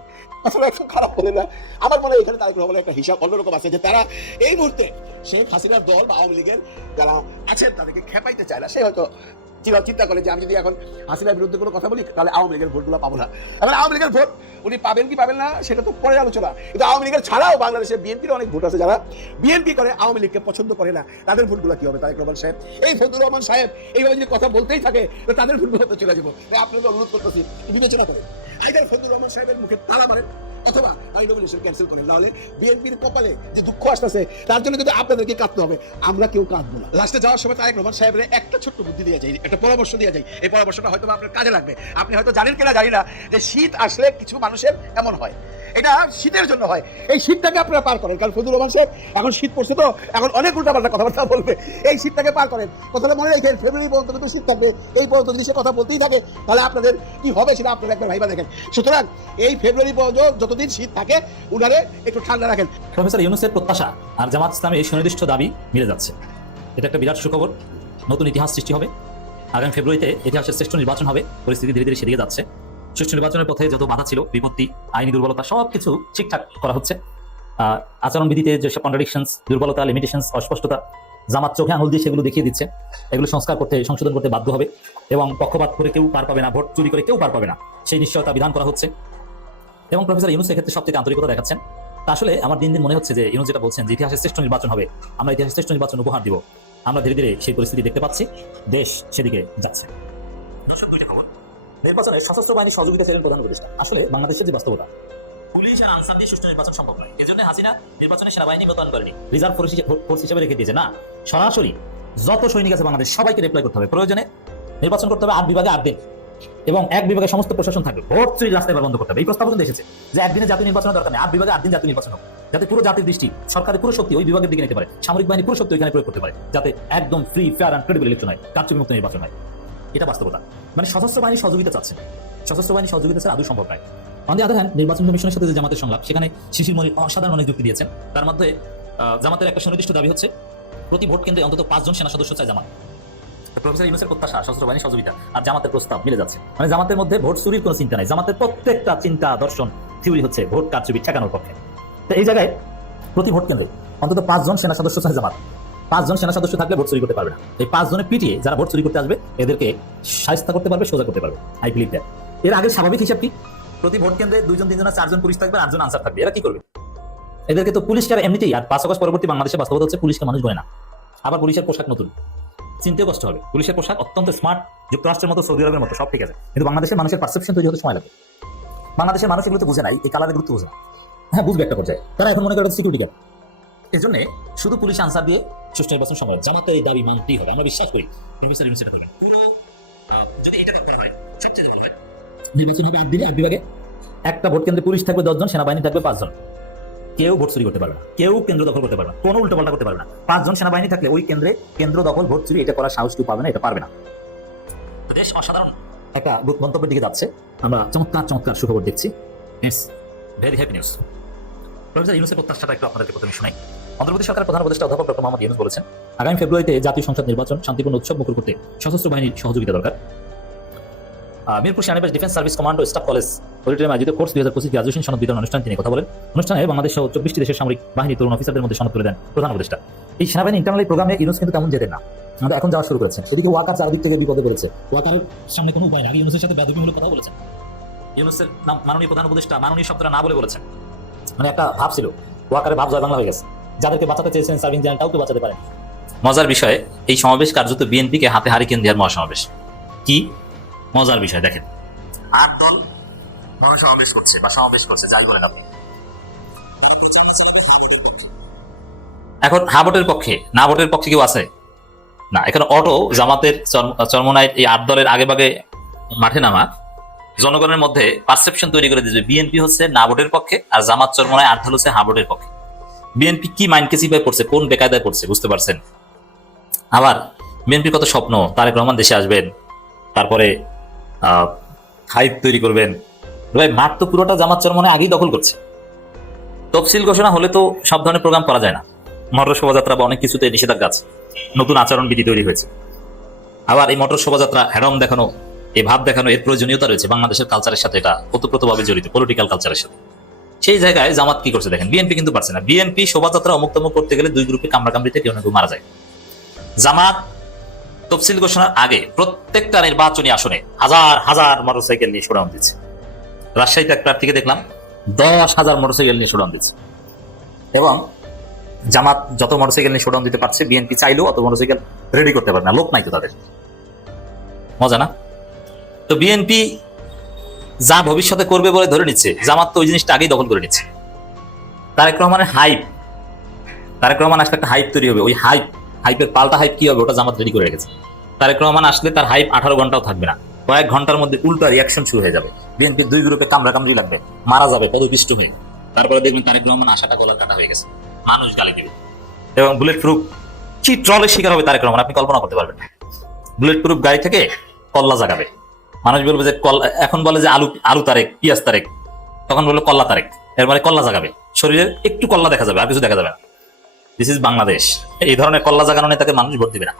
আসলে একদম খারাপ বলে না। আমার মনে হয় এখানে তারেক রহমানের একটা হিসাব অন্যরকম আছে, যে তারা এই মুহূর্তে শেখ হাসিনার দল বা আওয়ামী লীগের যারা আছেন তাদেরকে খেপাইতে চায় না। সে হয়তো চিন্তা করে যে আমি যদি এখন হাসিনার বিরুদ্ধে কোনো কথা বলি তাহলে আওয়ামী লীগের ভোটগুলো পাবো না। এখন আওয়ামী লীগের ভোট উনি পাবেন কি পাবেন না সেটা তো পরে আলোচনা। কিন্তু আওয়ামী লীগের ছাড়াও বাংলাদেশে বিএনপির অনেক ভোট আছে যারা বিএনপি করে আওয়ামী লীগকে পছন্দ করে না, তাদের ভোটগুলো কি হবে? তারেক রহমান সাহেব, এই ফজলুর রহমান সাহেব এইভাবে যদি কথা বলতেই থাকে তো তাদের ভোটগুলো তো চলে যাবো। আপনাদের অনুরোধ করতেছি বিবেচনা করেন, আইদার ফজলুর রহমান সাহেবের মুখে তালা মারেন অথবা নমিনেশন ক্যান্সেল করেন, নাহলে বিএনপির কপালে যে দুঃখ আসতেছে তার জন্য কিন্তু আপনাদেরকে কাঁদতে হবে, আমরা কেউ কাঁদবো না। লাস্টে যাওয়ার সময় তারেক রহমান সাহেবের একটা ছোট্ট বুদ্ধি দিয়ে যায়, একটা পরামর্শ দিয়ে যায়। এই পরামর্শটা হয়তো আপনার কাজে লাগবে। আপনি হয়তো জানেন কিনা জানি না যে শীত আসলে কিছু মানুষের এমন হয়, এটা শীতের জন্য হয়। এই শীতটাকে আপনারা পার করেন, কারণ ফজলুর রহমান সাহেব এখন শীত পড়ছে তো এখন অনেক উল্টাপাল্টা কথাবার্তা বলবে। এই শীতটাকে পার করেন, কথাটা মনে রেখেন, ফেব্রুয়ারি পর্যন্ত কিন্তু শীত থাকবে। এই পর্যন্ত যদি সে কথা বলতেই থাকে তাহলে আপনাদের কি হবে সেটা আপনারা একবার ভাইবা দেখেন। সুতরাং এই ফেব্রুয়ারি পর্যন্ত যতদিন শীত থাকে উনারে একটু ঠান্ডা রাখেন। প্রফেসর ইউনূসের প্রত্যাশা আর জামাত ইসলামের এই সুনির্দিষ্ট দাবি মিলে যাচ্ছে। এটা একটা বিরাট সুখবর, নতুন ইতিহাস সৃষ্টি হবে। আগামী ফেব্রুয়ারিতে ইতিহাসের শ্রেষ্ঠ নির্বাচন হবে। পরিস্থিতি ধীরে ধীরে সেদিকে যাচ্ছে। সুষ্ঠু নির্বাচনের পথে যত বাধা ছিল, বিপত্তি, আইনি দুর্বলতা সবকিছু ঠিকঠাক করা হচ্ছে। আচরণবিধিতে যেসব কন্ট্রাডিকশনস, দুর্বলতা, লিমিটেশনস, অস্পষ্টতা জামাত চোখে আঙুল দিয়ে সেগুলো দেখিয়ে দিচ্ছে। এগুলো সংশোধন করতে বাধ্য হবে এবং পক্ষপাত করে কেউ পার পাবে না, ভোট চুরি করে কেউ পার পাবে না, সেই নিশ্চয়তা বিধান করা হচ্ছে। এবং প্রফেসর ইউনূস এক্ষেত্রে সবচেয়ে আন্তরিকতা দেখাচ্ছেন। তা আসলে আমার দিন দিন মনে হচ্ছে যে ইউনূস যেটা বলছেন যে ইতিহাসের শ্রেষ্ঠ নির্বাচন হবে, আমরা ইতিহাসের শ্রেষ্ঠ নির্বাচন উপহার দিব, আমরা ধীরে ধীরে সেই পরিস্থিতি দেখতে পাচ্ছি, দেশ সেদিকে যাচ্ছে। নির্বাচনে সশস্ত্র বাহিনী সহযোগিতা ছিলেন প্রধান উপদেষ্টা। আসলে বাংলাদেশের যে বাস্তবতা, পুলিশ আর আনসার দিয়ে সুষ্ঠু নির্বাচন সম্ভব নয়। এজন্য হাসিনা নির্বাচনে সেনাবাহিনী মোতায়েন করেনি, রিজার্ভ ফোর্স হিসেবে রেখে দিয়েছে। না, সরাসরি যত সৈনিক আছে বাংলাদেশ সবাইকে ডিপ্লয় করতে হবে, প্রয়োজনে নির্বাচন করতে হবে 8 বিভাগে 8 দিন, এবং এক বিভাগে সমস্ত প্রশাসন থাকবে। ভোট চুরি রাস্তায় বন্ধ করতে হবে। এই প্রস্তাব কিন্তু এসেছে যে একদিনে জাতীয় নির্বাচনের দরকার নেই, 8 বিভাগে 8 দিন জাতীয় নির্বাচন হোক, যাতে পুরো জাতির দৃষ্টি, সরকারের পুরো শক্তি ওই বিভাগের দিকে নিতে পারে, সামরিক বাহিনী পুরো শক্তি ওইখানে প্রয়োগ করতে পারে, যাতে একদম free, fair and credible election হয়, কারচুপিমুক্ত নির্বাচন হয়। এটা বাস্তবতা। মানে সশস্ত্র বাহিনী সহযোগিতা চাচ্ছেন, সশস্ত্র বাহিনী সহযোগিতা ছাড়া আদৌ সম্ভব নয়। অন দি আদার হ্যান্ড, নির্বাচন কমিশনের সাথে যে জামাতের সংলাপ, সেখানে শিশির মনির অসাধারণ অনেক যুক্তি দিয়েছেন। তার মধ্যে জামাতের একটা সুনির্দিষ্ট দাবি হচ্ছে প্রতি ভোট কেন্দ্রে অন্তত 5 জন সেনা সদস্য চায় জামাত। প্রফেসর ইউনূসের প্রত্যাশা সশস্ত্র বাহিনী সহযোগিতা আর জামাতের প্রস্তাব মিলে যাচ্ছে। মানে জামাতের মধ্যে ভোট চুরির কোনো চিন্তা নাই, জামাতের প্রত্যেকটা চিন্তা, দর্শন, থিওরি হচ্ছে ভোট কারচুপি ঠেকানোর পক্ষে। তো এই জায়গায় প্রতি ভোট কেন্দ্রে অন্তত 5 জন সেনা সদস্য চায় জামাত। 5 জন সেনা সদস্য থাকলে ভোট চুরি করতে পারবে না। এই 5 জনের পিটিয়ে যারা ভোট চুরি করতে আসবে এদেরকে শায়েস্তা করতে পারবে, সোজা করতে পারবে। I believe that. এর আগে স্বাভাবিক হিসাব কি? প্রতি ভোট কেন্দ্রে 2 জন 3 জন 4 জন পুলিশ থাকবে, 8 জন আনসার থাকবে। এরা কি করবে? এদেরকে তো পুলিশকে এমনিতেই, আর 5 আগস্ট পরবর্তী বাংলাদেশে বাস্তবতা হচ্ছে পুলিশকে মানুষ বলে না। আবার পুলিশের পোশাক নতুন, চিনতেও কষ্ট হবে। পুলিশের পোশাক অত্যন্ত স্মার্ট, যুক্তরাষ্ট্রের মতো, সৌদি আরবের মতো, সব ঠিক আছে, কিন্তু বাংলাদেশের মানুষের পারসেপশন তৈরি হতে সময় লাগে। বাংলাদেশের মানুষ এগুলো তো বুঝে নাই, এই কালারের গুরুত্ব বুঝে না। হ্যাঁ, বুঝবে একটা পর্যায়ে, তারা এখন মনে করে সিকিউরিটি গার্ড। এই জন্য শুধু পুলিশ আনসার দিয়ে সুষ্ঠু নির্বাচন সম্ভব। জামাতের এই দাবি মানতেই হবে, আমরা বিশ্বাস করি প্রফেসর ইউনূস এটা করবেন। যদি এটা করা হয় সবচেয়ে ভালো হয়। নির্বাচন হবে 8 দিনে 1 বিভাগে, একটা ভোট কেন্দ্রে পুলিশ থাকবে 10 জন, সেনাবাহিনী থাকবে 5 জন। কেউ ভোট চুরি করতে পারবে না, কেউ কেন্দ্র দখল করতে পারবে না, কোনো উল্টোপাল্টা করতে পারবে না। 5 জন সেনাবাহিনী থাকলে ওই কেন্দ্র দখল, ভোট চুরি এটা করার সাহস কেউ পাবে না, এটা পারবে না। দেশ অসাধারণ একটা গন্তব্যের দিকে যাচ্ছে, আমরা চমৎকার সুখবর দেখছি। It's very happy news. Professor ইউনূসের প্রত্যাশাটা একটু আপনাদেরকে প্রথমে শোনাই। অন্তর্বর্তী সরকারের প্রধান উপদেষ্টা অধ্যাপক ডক্টর মোহাম্মদ ইউনূস বলেছেন, আগামী ফেব্রুয়ারিতে জাতীয় সংসদ নির্বাচন শান্তিপূর্ণ উৎসব মুখর করতে সশস্ত্র বাহিনীর সহযোগিতা দরকার। মিরপুর সেনাবাহিনী ডিফেন্স সার্ভিস কমান্ড ও স্টাফ কলেজ অডিটোরিয়ামে আয়োজিত কোর্স 2025 গ্রাজুয়েশন সনদ বিতরণ অনুষ্ঠানে তিনি কথা বলেন। অনুষ্ঠানে বাংলাদেশ সহ 24টি দেশের সামরিক বাহিনী তরুণ অফিসারদের মধ্যে সনদ তুলে দেন প্রধান উপদেষ্টা। এই সেনাবাহিনী ইন্টারনাল প্রোগ্রামে ইউনূস কিন্তু তেমন যেতেন না, আমাদের এখন যাওয়া শুরু করেছেন। এদিকে ওয়াকার চারদিক থেকে বিপদে পড়েছে, ওয়াকারের সামনে কোনো উপায় নেই। ইউনূসের সাথে বেয়াদবিমূলক কথা বলেছেন, ইউনূসের নাম মাননীয় প্রধান উপদেষ্টা মাননীয় শব্দটা না বলে বলেছেন। মানে একটা ভাব ছিল, ওয়াকারের ভাব জয় বাংলা হয়ে গেছে। যাদেরকে বাঁচাতে চেয়েছেন সার্ভিং জেনারেল, কাউকে বাঁচাতে পারেন। মজার বিষয়, এই সমাবেশ কার্যত বিএনপিকে হাতে হারিকেন দেওয়ার মহাসমাবেশ। কি মজার বিষয় দেখেন, 8 দল সমাবেশ করছে বা সমাবেশ করছে, যাই বলেন আপনি। এখন হা ভোটের পক্ষে না ভোটের পক্ষে কেউ আছে না। এখানে অটো জামাতের চরমনায় এই 8 দলের আগে ভাগে মাঠে নামা জনগণের মধ্যে পারসেপশন তৈরি করে দিয়েছে বিএনপি হচ্ছে না ভোটের পক্ষে, আর জামাত চরমনায় 8 দল হচ্ছে হা ভোটের পক্ষে। বিএনপি কি মাইন্ড কেসিফাই পড়ছে, কোন বেকায়দায় পড়ছে বুঝতে পারছেন? আবার বিএনপির কত স্বপ্ন, তারেক রহমান দেশে আসবেন, তারপরে হাইপ তৈরি করবেন। ভাই মাঠ তো পুরোটা জামাত চরমনায় আগেই দখল করছে। তফসিল ঘোষণা হলে তো সব ধরনের প্রোগ্রাম করা যায় না, মোটর শোভাযাত্রা বা অনেক কিছুতে নিষেধাজ্ঞা আছে, নতুন আচরণবিধি তৈরি হয়েছে। আবার এই মোটর শোভাযাত্রা, হ্যাডম দেখানো, এই ভাব দেখানো, এর প্রয়োজনীয়তা রয়েছে বাংলাদেশের কালচারের সাথে, এটা ওতপ্রোতভাবে জড়িত পলিটিক্যাল কালচারের সাথে। সেই জায়গায় জামাত কি করছে দেখেন, বিএনপি কিন্তু পারছে না। বিএনপি শোভাযাত্রা অমুক করতে গেলে 2 গ্রুপে কামড়াকামড়িতে কেউ না কেউ মারা যায়। জামাত তফসিল ঘোষণার আগে প্রত্যেকটা নির্বাচনী আসনে হাজার হাজার মোটরসাইকেল নিয়ে শোডাউন দিচ্ছে। রাজশাহীতে এক প্রার্থীকে দেখলাম 10,000 মোটরসাইকেল নিয়ে শোডাউন দিচ্ছে। এবং জামাত যত মোটরসাইকেল নিয়ে শোডাউন দিতে পারছে, বিএনপি চাইলেও অত মোটরসাইকেল রেডি করতে পারে না, লোক নাই তো তাদের। মজা না? তো বিএনপি যা ভবিষ্যতে করবে বলে ধরে নিচ্ছে, জামাত তো ওই জিনিসটা আগেই দখল করে নিচ্ছে। তারেক রহমানের হাইপ, তারেক রহমান আসলে একটা হাইপ তৈরি হবে, ওই হাইপের পাল্টা হাইপ কি হবে ওটা জামাত রেডি করে রেখেছে। তারেক রহমান আসলে তার হাইপ 18 ঘন্টাও থাকবে না, কয়েক ঘন্টার মধ্যে উল্টা রিয়াকশন শুরু হয়ে যাবে। বিএনপির 2 গ্রুপে কামড়াকামড়ি লাগবে, মারা যাবে পদপিষ্ট হয়ে। তারপরে দেখবেন তারেক রহমান আশাটা গলার কাটা হয়ে গেছে, মানুষ গালি দেবে। এবং বুলেট প্রুফ কি ট্রলের শিকার হবে তারেক রহমান, আপনি কল্পনা করতে পারবেন। বুলেট প্রুফ গাড়ি থেকে কল্লা জাগাবে, মানুষ বলবে যে এখন বলে যে আলু তারেক, পিয়াজ তারেক, তখন বললো কল্লা তারেক, এর মানে কল্লা জাগাবে, শরীরের একটু কল্লা দেখা যাবে, আর কিছু দেখা যাবে না। This is Bangladesh. এই ধরনের কল্লা জাগানো নেতাকে মানুষ ভোট দিবে না,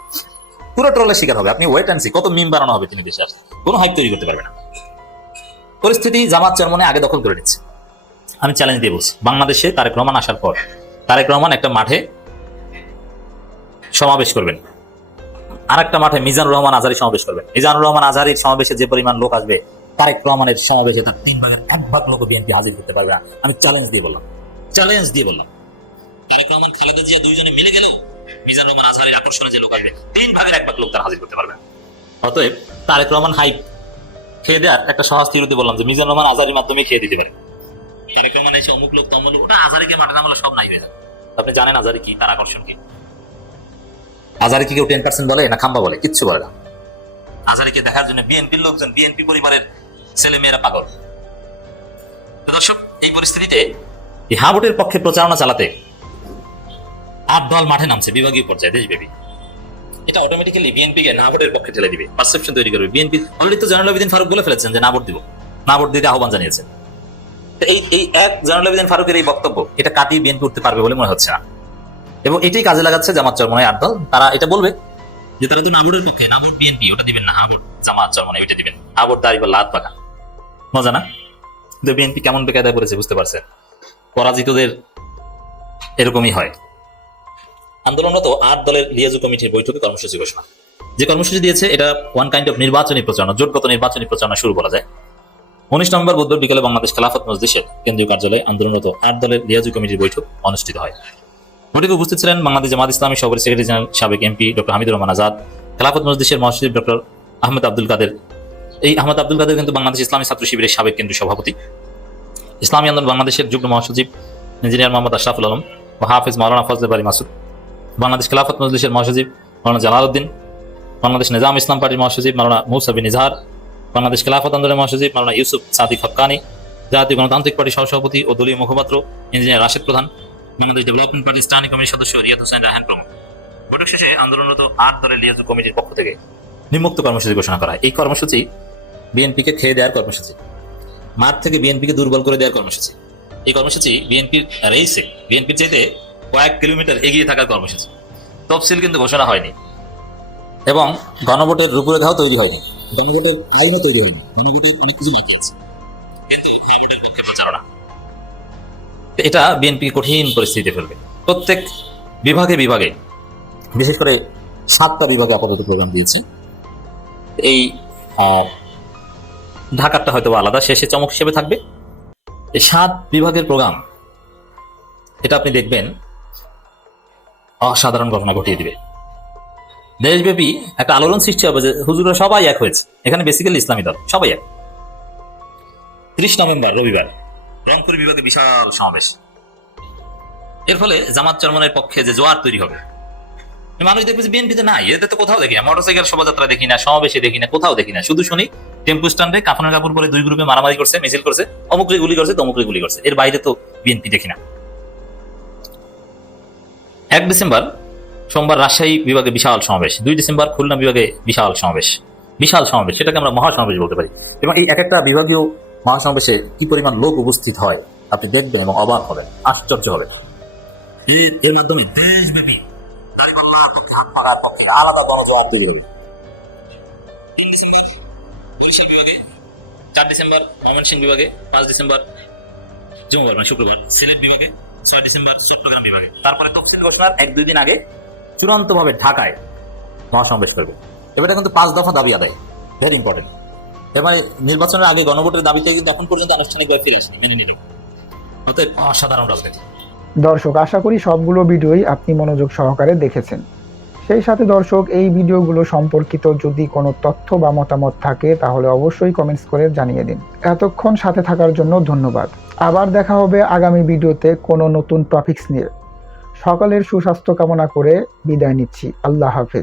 পুরো ট্রলের শিকার হবে। আপনি ওয়েট অ্যান্ড সি, কত মিম বানানো হবে তিনি দেশে আসলে, কোনো হাইপ তৈরি করতে পারবে না। পরিস্থিতি জামাত চরমনায় আগে দখল করে নিচ্ছে। আমি চ্যালেঞ্জ দিয়ে বলছি, বাংলাদেশে তারেক রহমান আসার পর তারেক রহমান একটা মাঠে সমাবেশ করবেন, আর একটা মাঠে মিজানুর রহমান আজহারী সমাবেশ করবেন। মিজানুর রহমান আজহারীর সমাবেশে যে পরিমাণ লোক আসবে, তারেক রহমানের সমাবেশে তার 3 ভাগের 1 ভাগ লোক বিএনপি হাজির করতে পারবে না। আমি চ্যালেঞ্জ দিয়ে বললাম। চ্যালেঞ্জ দিয়ে বললাম, তারেক রহমান খালেদা জিয়া দুইজনে মিলে গেলেও মিজানুর রহমান আজহারের আকর্ষণে যে লোক আসবে 3/1 লোক তারা হাজির করতে পারবে। অতএব তারেক রহমান হাইপ খেয়ে দেওয়ার একটা সহজ থিওরিতে বললাম যে মিজানুর রহমান আজহারের মাধ্যমে খেয়ে দিতে পারে। তারেক রহমান এসে অমুক লোক তমুক লোক, ওটা আজহারিকে মাঠে নামলে সব নাই হয়ে যায়। আপনি জানেন আজহারি কি, তার আকর্ষণ কি? আজহারিকে কেউ 10% বলে না খাম্বা বলে? কিচ্ছু বলে না। আজহারিকে দেখার জন্য বিএনপির লোকজন, বিএনপি পরিবারের ছেলে মেয়েরা পাগল। দর্শক, এই পরিস্থিতিতে এই হাবুটের পক্ষে প্রচারণা চালাতে 8 দল মাঠে নামছে বিভাগীয় পর্যায়ে দেশব্যাপী। এটা অটোমেটিক্যালি বিএনপিকে না ভোটের পক্ষে ঠেলে দিবে, পারসেপশন তৈরি করবে। বিএনপি অলরেডি তো জয়নুল আবেদিন ফারুক বলে ফেলেছেন যে না ভোট দিব, না ভোট দিতে আহ্বান জানিয়েছেন। এই এক জয়নুল আবেদিন ফারুকের এই বক্তব্য এটা কাটিয়ে বিএনপি উঠতে পারবে বলে মনে হচ্ছে না, এবং এটাই কাজে লাগাচ্ছে জামাত চরমনায় 8 দল। তারা এটা বলবে যে তারা তো না ভোটের পক্ষে, না ভোট বিএনপি, ওটা দিবেন না, হা ভোট জামাত চরমনায় ওইটা দিবেন। হা ভোট দাঁড়িয়ে লাত পাকা, মজা না? কিন্তু বিএনপি কেমন বেকায়দায় পড়েছে বুঝতে পারছেন। পরাজিতদের এরকমই হয়। আন্দোলনরত 8 দলের লিয়াজু কমিটির বৈঠকে কর্মসূচি ঘোষণা, যে কর্মসূচি দিয়েছে এটা ওয়ান কাইন্ড অফ নির্বাচনী প্রচারণা, জোটগত নির্বাচনী প্রচারণা শুরু বলা যায়। 19 নভেম্বর বুধবার বিকেলে বাংলাদেশ খেলাফত মজলিসের কেন্দ্রীয় কার্যালয়ে আন্দোলনরত 8 দলের লিয়াজু কমিটির বৈঠক অনুষ্ঠিত হয়। বৈঠকে উপস্থিত ছিলেন বাংলাদেশ জামাত ইসলামী সহকারী সেক্রেটারি জেনারেল সাবেক এমপি ডক্টর হামিদুর রহমান আজাদ, খেলাফত মজলিসের মহাসচিব ডক্টর আহমেদ আব্দুল কাদের। এই আহমেদ আব্দুল কাদের কিন্তু বাংলাদেশ ইসলামী ছাত্র শিবিরের সাবেক কেন্দ্রীয় সভাপতি, ইসলামী আন্দোলন বাংলাদেশের যুগ্ম মহাসচিব ইঞ্জিনিয়ার মোহাম্মদ আশরাফুল আলম ও হাফিজ মাওলানা ফজলে বারী মাসুদ, বাংলাদেশ খেলাফত মজলিসের মহাসচিব মাওলানা জালালউদ্দিন, বাংলাদেশ নিজাম ইসলাম পার্টির মহাসচিব মাওলানা মুসা বিন ইজহার, বাংলাদেশ খেলাফত আন্দোলনের মহাসচিব মাওলানা ইউসুফ সাদিক হক্কানি, জাতীয় গণতান্ত্রিক পার্টির সহসভাপতি ও দলীয় মুখপাত্র ইঞ্জিনিয়ার রাশেদ প্রধান, বাংলাদেশ ডেভেলপমেন্ট পার্টির স্থায়ী কমিটির সদস্য রিয়াদ হোসেন রায়হান প্রমুখ। বৈঠক শেষে আন্দোলনরত 8 দলের লিয়াজু কমিটির পক্ষ থেকে নিম্নোক্ত কর্মসূচি ঘোষণা করা হয়। এই কর্মসূচি বিএনপিকে খেয়ে দেওয়ার কর্মসূচি, মাঠ থেকে বিএনপিকে দুর্বল করে দেওয়ার কর্মসূচি। এই কর্মসূচি বিএনপির রেইসে, বিএনপির চাইতে কয়েক কিলোমিটার এগিয়ে থাকার কর্মসূচি। তফসিল কিন্তু ঘোষণা হয়নি এবং গণভোটের রূপরেখাও তৈরি হয়নি, গণভোটের আইনও তৈরি হয়নি, গণভোটের অনেক কিছু বাকি আছে, কিন্তু গণভোটের পক্ষে প্রচারণা। এটা বিএনপি কঠিন পরিস্থিতিতে ফেলবে। প্রত্যেক বিভাগে বিভাগে, বিশেষ করে 7টা বিভাগে আপাতত প্রোগ্রাম দিয়েছে। এই ঢাকারটা হয়তো আলাদা, শেষে চমক হিসেবে থাকবে এই 7 বিভাগের প্রোগ্রাম। এটা আপনি দেখবেন অসাধারণ ঘটনা ঘটিয়ে দিবে। দেশব্যাপী একটা আলোড়ন সৃষ্টি হবে যে হুজুররা সবাই এক হয়েছে। এখানে বেসিক্যালি ইসলামী দল সবাই এক। 30 নভেম্বর রবিবার রংপুর বিভাগে বিশাল সমাবেশ। এর ফলে জামাত চরমনের পক্ষে যে জোয়ার তৈরি হবে, মানুষ দেখবে যে বিএনপিতে নাই, এদের তো কোথাও দেখি না, মোটরসাইকেল শোভাযাত্রা দেখি না, সমাবেশে দেখি না, কোথাও দেখি না। শুধু শুনি টেম্পু স্ট্যান্ডে কাফনের কাপড় পরে 2 গ্রুপে মারামারি করছে, মিছিল করছে, অমুকরে গুলি করছে, তমুকরে গুলি করছে। এর বাইরে তো বিএনপি দেখি না। 1 ডিসেম্বর সোমবার রাজশাহী বিভাগে বিশাল সমাবেশ, 2 ডিসেম্বর খুলনা বিভাগে বিশাল সমাবেশ। বিশাল সমাবেশ, সেটাকে আমরা মহাসমাবেশ বলতে পারি। এবং এই এক একটা বিভাগীয় মহাসমাবেশে কি পরিমাণ লোক উপস্থিত হয় আপনি দেখবেন এবং অবাক হবেন, আশ্চর্য হবেন। এর মাধ্যমে দেশব্যাপী আলাদা গণজোয়ার তৈরি হবে। 3 ডিসেম্বর বরিশাল বিভাগে, 4 ডিসেম্বর ময়মনসিংহ বিভাগে, 5 ডিসেম্বর শুক্রবার সিলেট বিভাগে, 6 ডিসেম্বর চট্টগ্রাম বিভাগে। তারপরে তফসিল ঘোষণার 1-2 দিন আগে চূড়ান্তভাবে ঢাকায় মহাসমাবেশ করবে। এবারে কিন্তু 5 দফা দাবি আদায়, ভেরি ইম্পর্টেন্ট। এবার নির্বাচনের আগে গণভোটের দাবিতে কিন্তু এখন পর্যন্ত আনুষ্ঠানিকভাবে ফিরে আসেনি, মেনে নিন। অসাধারণ রাজনীতি। দর্শক, আশা করি সবগুলো ভিডিওই আপনি মনোযোগ সহকারে দেখেছেন। সেই সাথে দর্শক, এই ভিডিওগুলো সম্পর্কিত যদি কোনো তথ্য বা মতামত থাকে তাহলে অবশ্যই কমেন্টস করে জানিয়ে দিন। এতক্ষণ সাথে থাকার জন্য ধন্যবাদ। আবার দেখা হবে আগামী ভিডিওতে কোনো নতুন টপিকস নিয়ে। সকলের সুস্বাস্থ্য কামনা করে বিদায় নিচ্ছি। আল্লাহ হাফেজ।